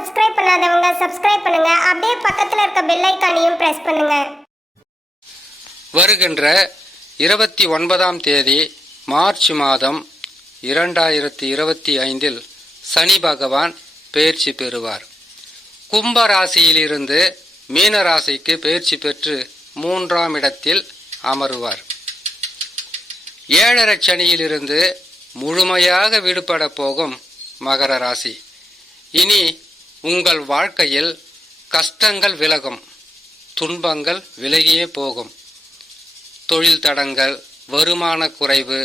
Subscribe பண்ணாதவங்க subscribe பண்ணுங்க. அப்படியே பக்கத்துல இருக்க பெல் ஐகானையும் பிரஸ் பண்ணுங்க. வருகின்ற 29ஆம் தேதி மார்ச் மாதம் 2025 சனி பகவான் பெயர்ச்சி பெறுவார். கும்ப ராசியிலிருந்து மீன ராசிக்கு பெயர்ச்சி பெற்று 3ஆம் இடத்தில் அமருவார். 7.5 சனியிலிருந்து முழுமையாக விடுபட போகும் மகர ராசி. இனி உங்கள் வாழ்க்கையில் கஷ்டங்கள் விலகும், துன்பங்கள் விலகியே போகும். தொழில் தடங்கள், வருமான குறைவு,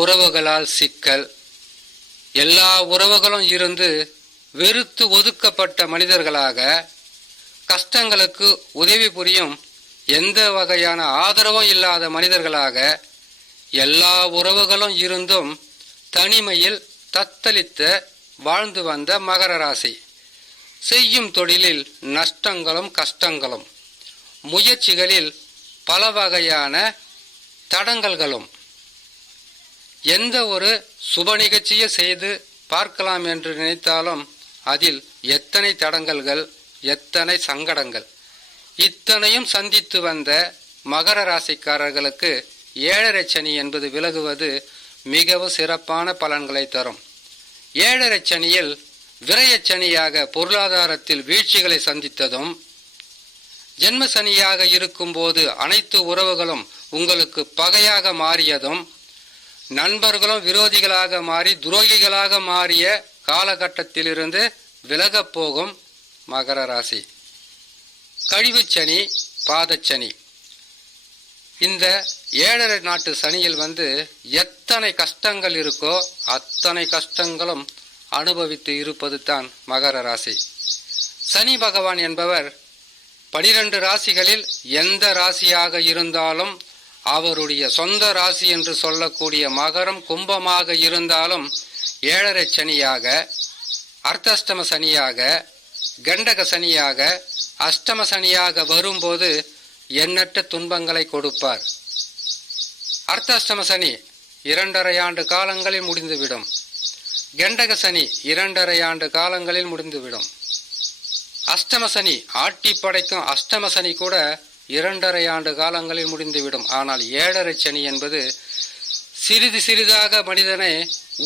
உறவுகளால் சிக்கல், எல்லா உறவுகளும் இருந்து வெறுத்து ஒதுக்கப்பட்ட மனிதர்களாக, கஷ்டங்களுக்கு உதவி புரியும் எந்த வகையான ஆதரவும் இல்லாத மனிதர்களாக, எல்லா உறவுகளும் இருந்தும் தனிமையில் தத்தளித்த வாழ்ந்து வந்த மகர ராசி. செய்யும் தொழிலில் நஷ்டங்களும் கஷ்டங்களும், முயற்சிகளில் பல வகையான தடங்கல்களும், எந்த ஒரு சுப நிகழ்ச்சியை செய்து பார்க்கலாம் என்று நினைத்தாலும் அதில் எத்தனை தடங்கல்கள், எத்தனை சங்கடங்கள், இத்தனையும் சந்தித்து வந்த மகர ராசிக்காரர்களுக்கு 7.5 சனி என்பது விலகுவது மிகவும் சிறப்பான பலன்களை தரும். 7.5 சனியில் விரயச்சனியாக பொருளாதாரத்தில் வீழ்ச்சிகளை சந்தித்ததும், ஜென்ம சனியாக இருக்கும்போது அனைத்து உறவுகளும் உங்களுக்கு பகையாக மாறியதும், நண்பர்களும் விரோதிகளாக மாறி துரோகிகளாக மாறிய காலகட்டத்திலிருந்து விலகப் போகும் மகர ராசி. கழிவுச்சனி, பாதச்சனி. இந்த 7.5 நாட்டு சனியில் எத்தனை கஷ்டங்கள் இருக்கோ அத்தனை கஷ்டங்களும் அனுபவித்து இருப்பது தான் மகர ராசி. சனி பகவான் என்பவர் 12 ராசிகளில் எந்த ராசியாக இருந்தாலும், அவருடைய சொந்த ராசி என்று சொல்லக்கூடிய மகரம் கும்பமாக இருந்தாலும் 7.5 சனியாக, அர்த்தாஷ்டம சனியாக, கண்டக சனியாக, அஷ்டம சனியாக வரும்போது எண்ணற்ற துன்பங்களை கொடுப்பார். அர்த்தாஷ்டம சனி 2.5 ஆண்டு காலங்களில் முடிந்துவிடும். கண்டக சனி 2.5 ஆண்டு காலங்களில் முடிந்துவிடும். அஷ்டம சனி, ஆட்டி படைக்கும் அஷ்டம சனி கூட 2.5 ஆண்டு காலங்களில் முடிந்துவிடும். ஆனால் 7.5 சனி என்பது சிறிது சிறிதாக மனிதனை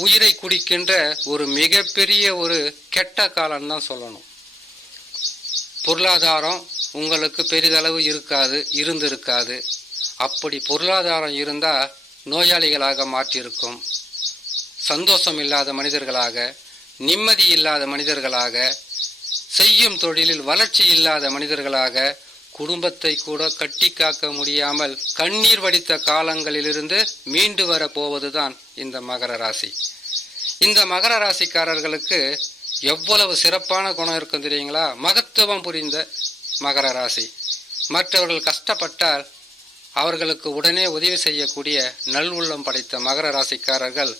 உயிரை குடிக்கின்ற ஒரு மிகப்பெரிய ஒரு கெட்ட காலம்தான் சொல்லணும். பொருளாதாரம் உங்களுக்கு பெரிதளவு இருந்திருக்காது. அப்படி பொருளாதாரம் இருந்தால் நோயாளிகளாக மாற்றிருக்கும். சந்தோஷம் இல்லாத மனிதர்களாக, நிம்மதி இல்லாத மனிதர்களாக, செய்யும் தொழிலில் வளர்ச்சி இல்லாத மனிதர்களாக, குடும்பத்தை கூட கட்டி காக்க முடியாமல் கண்ணீர் வடித்த காலங்களிலிருந்து மீண்டு வர போவதுதான் இந்த மகர ராசி. இந்த மகர ராசிக்காரர்களுக்கு எவ்வளவு சிறப்பான குணம் இருக்கும் தெரியுங்களா? மகத்துவம் புரிந்த மகர ராசி. மற்றவர்கள் கஷ்டப்பட்டால் அவர்களுக்கு உடனே உதவி செய்யக்கூடிய நல்வுள்ளம் படைத்த மகர ராசிக்காரர்கள்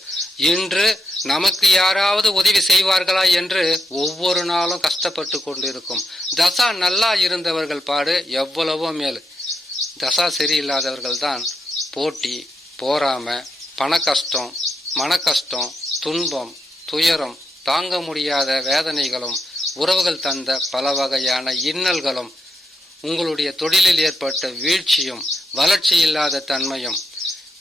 இன்று நமக்கு யாராவது உதவி செய்வார்களா என்று ஒவ்வொரு நாளும் கஷ்டப்பட்டு கொண்டிருக்கும். தசா நல்லா இருந்தவர்கள் பாடு எவ்வளவோ மேல். தசா சரியில்லாதவர்கள் தான் போட்டி, போராமை, பண கஷ்டம், மன கஷ்டம், துன்பம், துயரம், தாங்க முடியாத வேதனைகளும், உறவுகள் தந்த பல வகையான இன்னல்களும், உங்களுடைய தொழிலில் ஏற்பட்ட வீழ்ச்சியும், வளர்ச்சி இல்லாத தன்மையும்,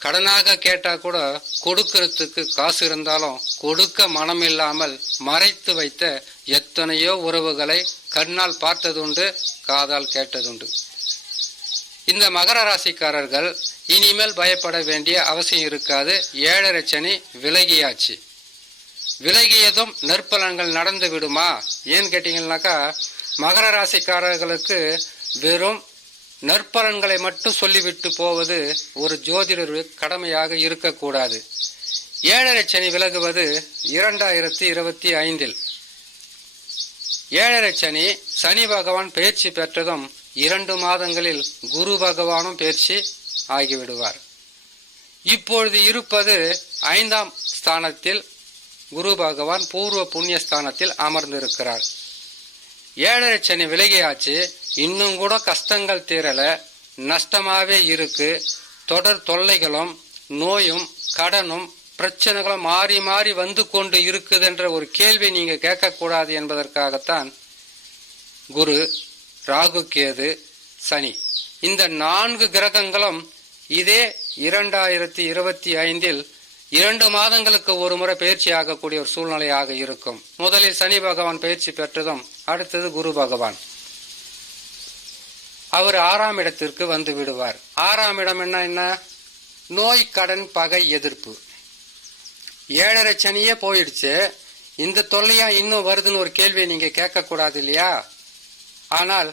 கடனாக கேட்டால் கூட கொடுக்கறதுக்கு காசு இருந்தாலும் கொடுக்க மனம் இல்லாமல் மறைத்து வைத்த எத்தனையோ உறவுகளை கண்ணால் பார்த்ததுண்டு, காதால் கேட்டதுண்டு. இந்த மகர ராசிக்காரர்கள் இனிமேல் பயப்பட வேண்டிய அவசியம் இருக்காது. 7.5 சனி விலகியாச்சு. விலகியதும் நற்பலன்கள் நடந்து விடுமா? ஏன்னு கேட்டீங்கன்னாக்கா, மகர ராசிக்காரர்களுக்கு வெறும் நற்பலன்களை மட்டும் சொல்லிவிட்டு போவது ஒரு ஜோதிடருடைய கடமையாக இருக்கக்கூடாது. 7.5 சனி விலகுவது 2025. 7.5 சனி, சனி பகவான் பயிற்சி பெற்றதும் 2 மாதங்களில் குரு பகவானும் பயிற்சி ஆகிவிடுவார். இப்பொழுது இருப்பது 5ஆம் ஸ்தானத்தில் குரு பகவான் பூர்வ புண்ணிய ஸ்தானத்தில் அமர்ந்திருக்கிறார். 7.5 சனி விலகியாச்சு. இன்னும் கூட கஷ்டங்கள் தீரல, நஷ்டமாவே இருக்கு. தொடர் தொல்லைகளும், நோயும், கடனும், பிரச்சனைகளும் மாறி மாறி வந்து கொண்டு இருக்குது என்ற ஒரு கேள்வி நீங்க கேட்கக்கூடாது என்பதற்காகத்தான் குரு, ராகு, கேது, சனி இந்த 4 கிரகங்களும் இதே 2025 2 மாதங்களுக்கு ஒரு முறை பயிற்சி ஆகக்கூடிய ஒரு சூழ்நிலையாக இருக்கும். முதலில் சனி பகவான் பயிற்சி பெற்றதும் அடுத்தது குரு பகவான். அவர் 6ஆம் இடத்திற்கு வந்து விடுவார். 6ஆம் இடம் என்ன? நோய், கடன், பகை, எதிர்ப்பு. 7.5 சனியே போயிடுச்சு, இந்த தொல்லையா இன்னும் வருதுன்னு ஒரு கேள்வியை நீங்க கேட்க கூடாது இல்லையா? ஆனால்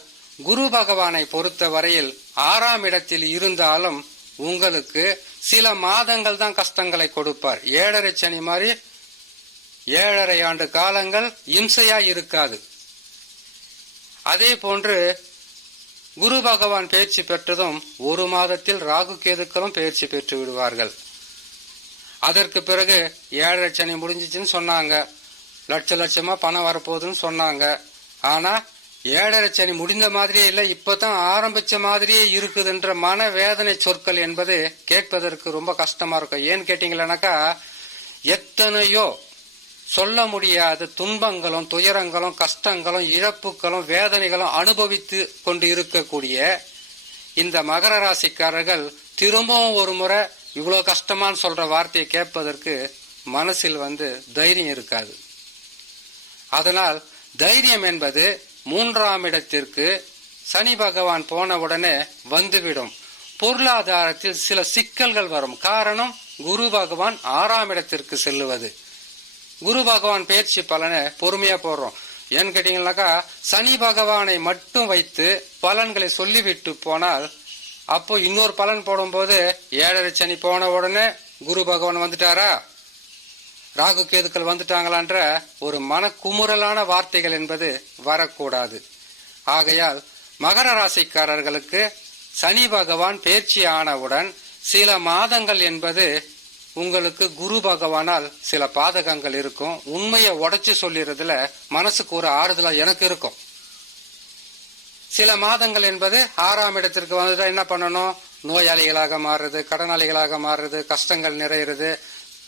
குரு பகவானை பொறுத்த வரையில் 6ஆம் இடத்தில் இருந்தாலும் உங்களுக்கு சில மாதங்கள் தான் கஷ்டங்களை கொடுப்பார். 7.5 சனி மாதிரி 7.5 ஆண்டு காலங்கள் இம்சையா இருக்காது. அதே போன்று குரு பகவான் பயிற்சி பெற்றதும் 1 மாதத்தில் ராகு கேதுக்களும் பயிற்சி பெற்று விடுவார்கள். அதற்கு பிறகு 7.5 சனி முடிஞ்சிச்சுன்னு சொன்னாங்க, லட்சமா பணம் வரப்போகுதுன்னு சொன்னாங்க. ஆனா 7.5 சனி முடிந்த மாதிரியே இல்லை, இப்பதான் ஆரம்பிச்ச மாதிரியே இருக்குதுன்ற மனவேதனை சொற்கள் என்பது கேட்பதற்கு ரொம்ப கஷ்டமா இருக்கும். ஏன்னு கேட்டீங்கன்னாக்கா, எத்தனையோ சொல்ல முடியாத துன்பங்களும் துயரங்களும் கஷ்டங்களும் இழப்புகளும் வேதனைகளும் அனுபவித்து கொண்டு இருக்கக்கூடிய இந்த மகர ராசிக்காரர்கள் திரும்பவும் ஒரு முறை இவ்வளோ கஷ்டமான்னு சொல்ற வார்த்தையை கேட்பதற்கு மனசில் தைரியம் இருக்காது. அதனால் தைரியம் என்பது 3ஆம் இடத்திற்கு சனி பகவான் போனவுடனே வந்துவிடும். பொருளாதாரத்தில் சில சிக்கல்கள் வரும். காரணம், குரு பகவான் 6ஆம் இடத்திற்கு செல்லுவது. குரு பகவான் பயிற்சி பலனை பொறுமையா போடுறோம். ஏன்னு கேட்டீங்கன்னாக்கா, சனி பகவானை மட்டும் வைத்து பலன்களை சொல்லிவிட்டு போனால் அப்போ இன்னொரு பலன் போடும்போது 7.5 சனி போன உடனே குரு பகவான் வந்துட்டாரா, ராகு கேதுக்கள் வந்துட்டாங்களான்ற ஒரு மனக்குமுறலான வார்த்தைகள் என்பது வரக்கூடாது. ஆகையால் மகர ராசிக்காரர்களுக்கு சனி பகவான் பயிற்சி ஆனவுடன் சில மாதங்கள் என்பது உங்களுக்கு குரு பகவானால் சில பாதகங்கள் இருக்கும். உண்மையை உடைச்சு சொல்லிறதுல மனசுக்கு ஒரு ஆறுதலா எனக்கு இருக்கும். சில மாதங்கள் என்பது 6ஆம் இடத்திற்கு வந்துட்டா என்ன பண்ணணும்? நோயாளிகளாக மாறுறது, கடனாளிகளாக மாறுறது, கஷ்டங்கள் நிறையிறது,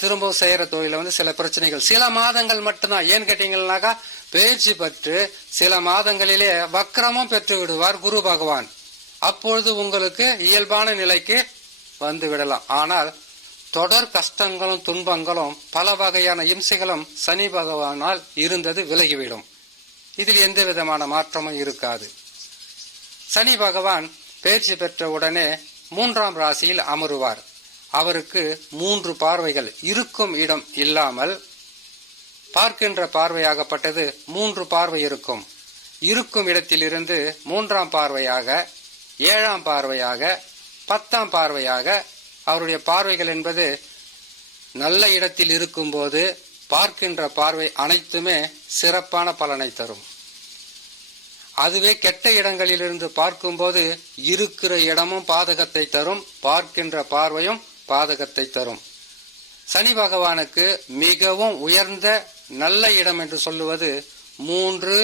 திரும்பவும் செய்யற தொழில சில பிரச்சனைகள். சில மாதங்கள் மட்டும்தான். ஏன்னு கேட்டீங்கன்னாக்கா, பயிற்சி பெற்று சில மாதங்களிலே வக்ரமும் பெற்று விடுவார் குரு பகவான். அப்பொழுது உங்களுக்கு இயல்பான நிலைக்கு வந்து விடலாம். ஆனால் தொடர் கஷ்டங்களும் துன்பங்களும் பல வகையான இம்சைகளும் சனி பகவானால் இருந்தது விலகிவிடும். இதில் எந்த விதமான மாற்றமும் இருக்காது. சனி பகவான் பயிற்சி பெற்ற உடனே 3ஆம் ராசியில் அமருவார். அவருக்கு 3 பார்வைகள், இருக்கும் இடம் இல்லாமல் பார்க்கின்ற பார்வையாகப்பட்டது 3 பார்வை இருக்கும். இருக்கும் இடத்திலிருந்து 3ஆம் பார்வையாக, 7ஆம் பார்வையாக, 10ஆம் பார்வையாக அவருடைய பார்வைகள் என்பது நல்ல இடத்தில் இருக்கும்போது பார்க்கின்ற பார்வை அனைத்துமே சிறப்பான பலனை தரும். அதுவே கெட்ட இடங்களிலிருந்து பார்க்கும்போது இருக்கிற இடமும் பாதகத்தை தரும், பார்க்கின்ற பார்வையும் பாதகத்தை தரும். சனி பகவானுக்கு மிகவும் உயர்ந்த நல்ல இடம் என்று சொல்லுவது 3,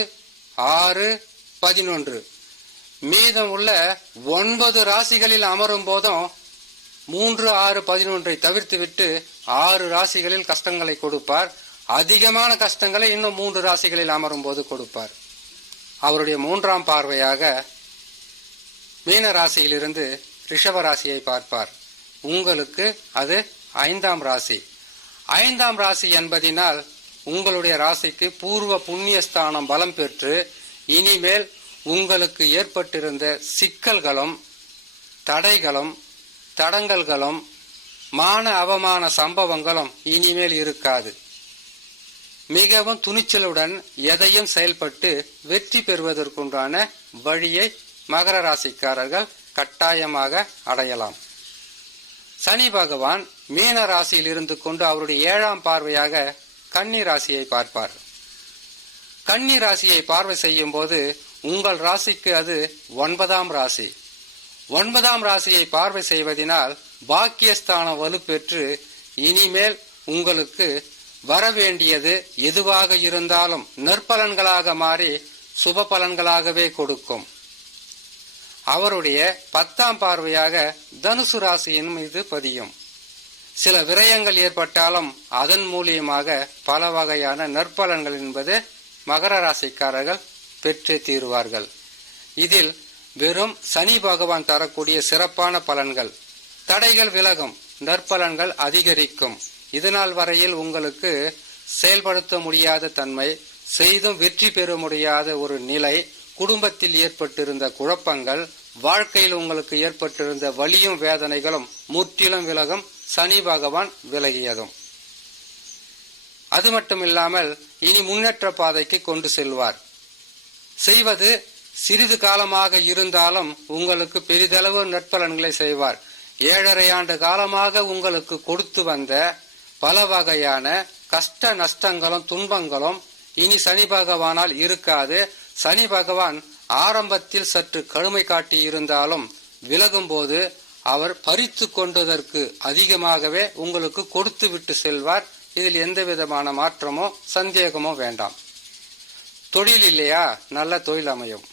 6, 11. மீதம் உள்ள 9 ராசிகளில் அமரும் போதும் 3, 6, 11 தவிர்த்து விட்டு 6 ராசிகளில் கஷ்டங்களை கொடுப்பார். அதிகமான கஷ்டங்களை இன்னும் 3 ராசிகளில் அமரும் போது கொடுப்பார். அவருடைய 3ஆம் பார்வையாக மீன ராசியிலிருந்து ரிஷப ராசியை பார்ப்பார். உங்களுக்கு அது 5ஆம் ராசி. 5ஆம் ராசி என்பதினால் உங்களுடைய ராசிக்கு பூர்வ புண்ணியஸ்தானம் பலம் பெற்று இனிமேல் உங்களுக்கு ஏற்பட்டிருந்த சிக்கல்களும் தடைகளும் தடங்கல்களும் மான அவமான சம்பவங்களும் இனிமேல் இருக்காது. மிகவும் துணிச்சலுடன் எதையும் செயல்பட்டு வெற்றி பெறுவதற்குண்டான வழியை மகர ராசிக்காரர்கள் கட்டாயமாக அடையலாம். சனி பகவான் மீன ராசியில் இருந்து கொண்டு அவருடைய 7ஆம் பார்வையாக கன்னி ராசியை பார்ப்பார். கன்னி ராசியை பார்வை செய்யும் போது உங்கள் ராசிக்கு அது 9ஆம் ராசி. 9ஆம் ராசியை பார்வை செய்வதனால் பாக்கியஸ்தானம் வலுப்பெற்று இனிமேல் உங்களுக்கு வரவேண்டியது எதுவாக இருந்தாலும் நற்பலன்களாக மாறி சுப பலன்களாகவே கொடுக்கும். அவருடைய 10ஆம் பார்வையாக தனுசு ராசியின் மீது பதியும். சில விரயங்கள் ஏற்பட்டாலும் அதன் மூலியமாக பல வகையான நற்பலன்கள் என்பது மகர ராசிக்காரர்கள் பெற்றே தீருவார்கள். இதில் வெறும் சனி பகவான் தரக்கூடிய சிறப்பான பலன்கள், தடைகள் விலகும், நற்பலன்கள் அதிகரிக்கும். இதுநாள் வரையில் உங்களுக்கு செயல்படுத்த முடியாத தன்மை, செய்தும் வெற்றி பெற முடியாத ஒரு நிலை, குடும்பத்தில் ஏற்பட்டிருந்த குழப்பங்கள், வாழ்க்கையில் உங்களுக்கு ஏற்பட்டிருந்த வலியும் வேதனைகளும் முற்றிலும் விலகும். சனி பகவான் விலகியதும் அது மட்டுமில்லாமல் இனி முன்னேற்ற பாதைக்கு கொண்டு செல்வார். செய்வது சிறிது காலமாக இருந்தாலும் உங்களுக்கு பெரிதளவு நற்பலன்களை செய்வார். 7.5 ஆண்டு காலமாக உங்களுக்கு கொடுத்து வந்த பல வகையான கஷ்ட நஷ்டங்களும் துன்பங்களும் இனி சனி பகவானால் இருக்காது. சனி பகவான் ஆரம்பத்தில் சற்று கடுமை காட்டி இருந்தாலும் விலகும் போது அவர் பறித்து கொண்டதற்கு அதிகமாகவே உங்களுக்கு கொடுத்து விட்டு செல்வார். இதில் எந்த விதமான மாற்றமோ சந்தேகமோ வேண்டாம். தொழில் இல்லையா, நல்ல தொழில் அமையும்.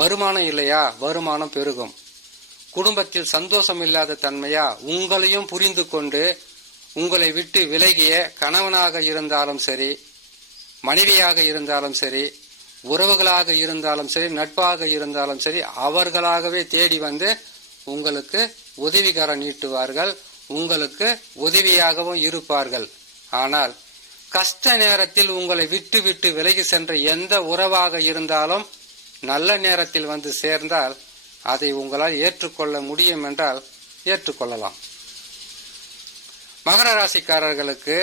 வருமானம் இல்லையா, வருமானம் பெருகும். குடும்பத்தில் சந்தோஷம் இல்லாத தன்மையா, உங்களையும் புரிந்து கொண்டு உங்களை விட்டு விலகிய கணவனாக இருந்தாலும் சரி, மனைவியாக இருந்தாலும் சரி, உறவுகளாக இருந்தாலும் சரி, நட்பாக இருந்தாலும் சரி, அவர்களாகவே தேடி வந்து உங்களுக்கு உதவிகரம் நீட்டுவார்கள், உங்களுக்கு உதவியாகவும் இருப்பார்கள். ஆனால் கஷ்ட நேரத்தில் உங்களை விட்டு விட்டு விலகி சென்ற எந்த உறவாக இருந்தாலும் நல்ல நேரத்தில் வந்து சேர்ந்தால் அதை உங்களால் ஏற்றுக்கொள்ள முடியும் என்றால் ஏற்றுக்கொள்ளலாம். மகர ராசிக்காரர்களுக்கு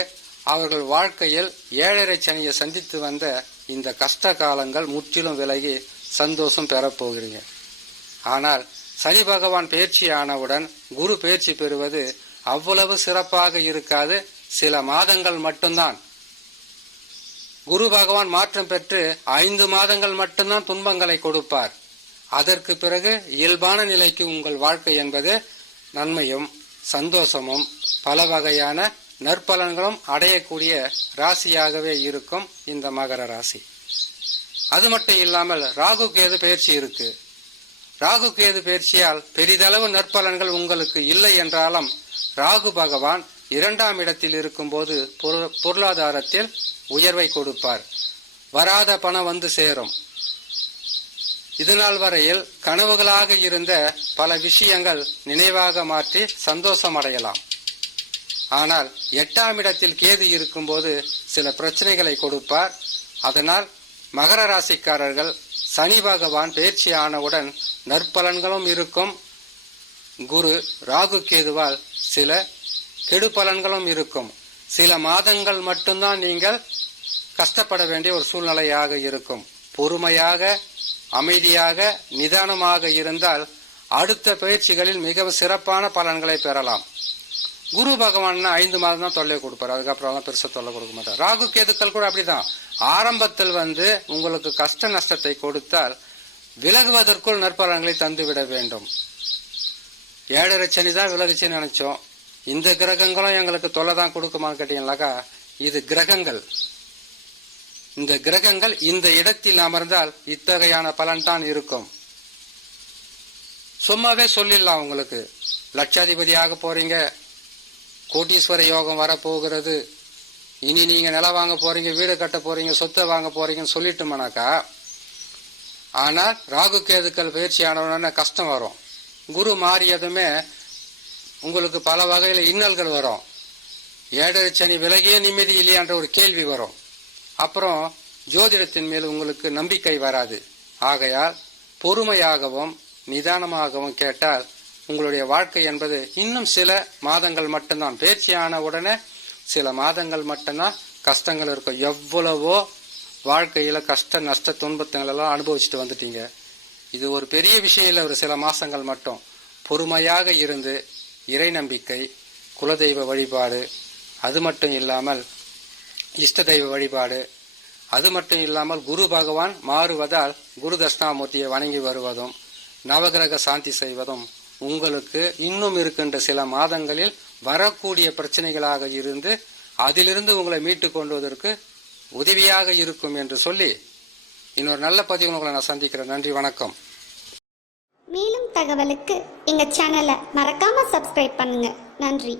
அவர்கள் வாழ்க்கையில் 7.5 சனியை சந்தித்து வந்த இந்த கஷ்ட காலங்கள் முற்றிலும் விலகி சந்தோஷம் பெறப்போகிறீங்க. ஆனால் சனி பகவான் பயிற்சி ஆனவுடன் குரு பயிற்சி பெறுவது அவ்வளவு சிறப்பாக இருக்காது. சில மாதங்கள் மட்டும்தான். குரு பகவான் மாற்றம் பெற்று 5 மாதங்கள் மட்டும்தான் துன்பங்களை கொடுப்பார். அதற்கு பிறகு இயல்பான நிலைக்கு உங்கள் வாழ்க்கை என்பது நன்மையும் சந்தோஷமும் பல வகையான நற்பலன்களும் அடையக்கூடிய ராசியாகவே இருக்கும் இந்த மகர ராசி. அது மட்டும் இல்லாமல் ராகு கேது பயிற்சி இருக்கு. ராகு கேது பயிற்சியால் பெரிதளவு நற்பலன்கள் உங்களுக்கு இல்லை என்றாலும் ராகு பகவான் 2ஆம் இடத்தில் இருக்கும்போது பொருளாதாரத்தில் உயர்வை கொடுப்பார். வராத பணம் வந்து சேரும். இதுநாள் வரையில் கனவுகளாக இருந்த பல விஷயங்கள் நினைவாக மாற்றி சந்தோஷம் அடையலாம். ஆனால் 8ஆம் இடத்தில் கேது இருக்கும்போது சில பிரச்சனைகளை கொடுப்பார். அதனால் மகர ராசிக்காரர்கள் சனி பகவான் பயிற்சி ஆனவுடன் நற்பலன்களும் இருக்கும். குரு ராகு கேதுவால் சில கெடுபலன்களும் இருக்கும். சில மாதங்கள் மட்டும்தான் நீங்கள் கஷ்டப்பட வேண்டிய ஒரு சூழ்நிலையாக இருக்கும். பொறுமையாக அமைதியாக நிதானமாக இருந்தால் அடுத்த பயிற்சிகளில் மிகவும் சிறப்பான பலன்களை பெறலாம். குரு பகவான் 5 மாதம் தான் தொல்லை கொடுப்பார். அதுக்கப்புறம் பெருசா தொல்லை கொடுக்க மாட்டார். ராகு கேதுக்கள் கூட அப்படிதான். ஆரம்பத்தில் வந்து உங்களுக்கு கஷ்ட நஷ்டத்தை கொடுத்தால் விலகுவதற்குள் நற்பலன்களை தந்துவிட வேண்டும். 7.5 சனி தான் விலகுச்சுன்னு நினைச்சோம். இந்த கிரகங்களும் எங்களுக்கு தொல்லை தான் கொடுக்குமான்னு கேட்டீங்கன்னாக்கா, இது கிரகங்கள். இந்த கிரகங்கள் இந்த இடத்தில் அமர்ந்தால் இத்தகையான பலன் தான் இருக்கும். சும்மாவே சொல்லிடலாம். உங்களுக்கு லட்சாதிபதியாக போறீங்க, கோட்டீஸ்வர யோகம் வரப்போகிறது, இனி நீங்க நிலம் வாங்க போறீங்க, வீடு கட்ட போறீங்க, சொத்தை வாங்க போறீங்கன்னு சொல்லிட்டோம்னாக்கா, ஆனால் ராகு கேதுக்கள் பயிற்சி ஆனவுடனே கஷ்டம் வரும். குரு மாறியதுமே உங்களுக்கு பல வகையில் இன்னல்கள் வரும். 7.5 சனி விலகிய நிம்மதி இல்லையான்ற ஒரு கேள்வி வரும். அப்புறம் ஜோதிடத்தின் மேல் உங்களுக்கு நம்பிக்கை வராது. ஆகையால் பொறுமையாகவும் நிதானமாகவும் கேட்டால் உங்களுடைய வாழ்க்கை என்பது இன்னும் சில மாதங்கள் மட்டும்தான். பயிற்சியான உடனே சில மாதங்கள் மட்டும்தான் கஷ்டங்கள் இருக்கும். எவ்வளவோ வாழ்க்கையில கஷ்ட நஷ்ட துன்பத்தங்கள் எல்லாம் அனுபவிச்சுட்டு வந்துட்டீங்க. இது ஒரு பெரிய விஷயம் இல்லை. ஒரு சில மாசங்கள் மட்டும் பொறுமையாக இருந்து இறை நம்பிக்கை, குலதெய்வ வழிபாடு, அது மட்டும் இல்லாமல் இஷ்ட தெய்வ வழிபாடு, அது மட்டும் இல்லாமல் குரு பகவான் மாறுவதால் குரு தட்சிணாமூர்த்தியை வணங்கி வருவதும் நவகிரக சாந்தி செய்வதும் உங்களுக்கு இன்னும் இருக்கின்ற சில மாதங்களில் வரக்கூடிய பிரச்சனைகளாக இருந்து அதிலிருந்து உங்களை மீட்டு கொண்டுவதற்கு உதவியாக இருக்கும் என்று சொல்லி இன்னொரு நல்ல பதிவு உங்களை நான் சந்திக்கிறேன். நன்றி, வணக்கம். மேலும் தகவலுக்கு எங்க சேனலை மறக்காம சப்ஸ்கிரைப் பண்ணுங்க. நன்றி.